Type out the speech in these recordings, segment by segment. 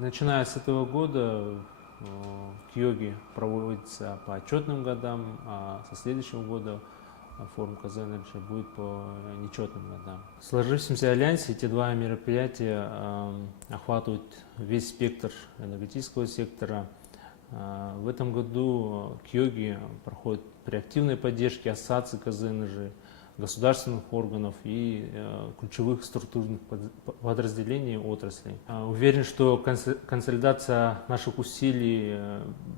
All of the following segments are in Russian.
Начиная с этого года в Киоге проводится по отчетным годам, а со следующего года форум Казэнерджи будет по нечетным годам. В сложившемся альянсе эти два мероприятия охватывают весь спектр энергетического сектора. В этом году Киоги проходит при активной поддержке ассоциации КЗНЖ, государственных органов и ключевых структурных подразделений отрасли. Уверен, что консолидация наших усилий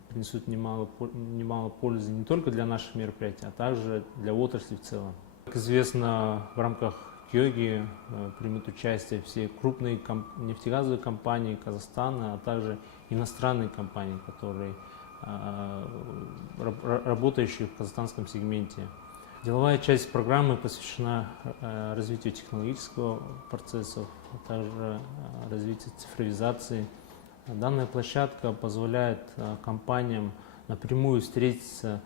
принесет немало пользы не только для наших мероприятий, а также для отрасли в целом. Как известно, в рамках Киоги примут участие все крупные нефтегазовые компании Казахстана, а также иностранные компании, которые работающие в казахстанском сегменте. Деловая часть программы посвящена развитию технологического процесса, а также развитию цифровизации. Данная площадка позволяет компаниям напрямую встретиться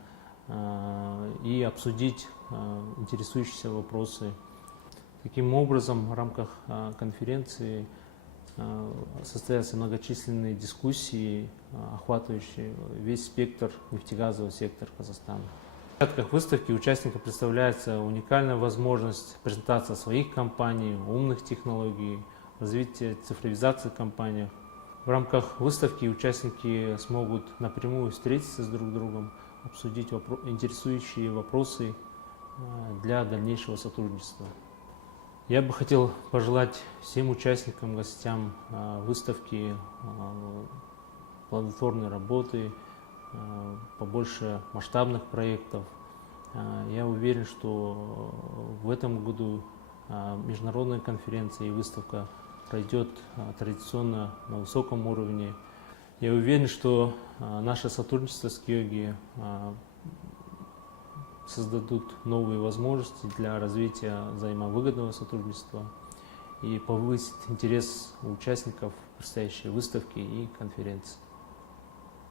и обсудить интересующиеся вопросы. Таким образом, в рамках конференции состоятся многочисленные дискуссии, охватывающие весь спектр нефтегазового сектора Казахстана. В площадках выставки участникам представляется уникальная возможность презентации своих компаний, умных технологий, развития цифровизации компаний. В рамках выставки участники смогут напрямую встретиться с друг другом, обсудить интересующие вопросы для дальнейшего сотрудничества. Я бы хотел пожелать всем участникам, гостям выставки плодотворной работы, побольше масштабных проектов. Я уверен, что в этом году международная конференция и выставка пройдет традиционно на высоком уровне. Я уверен, что наше сотрудничество с Киоги создадут новые возможности для развития взаимовыгодного сотрудничества и повысит интерес участников предстоящей выставки и конференции.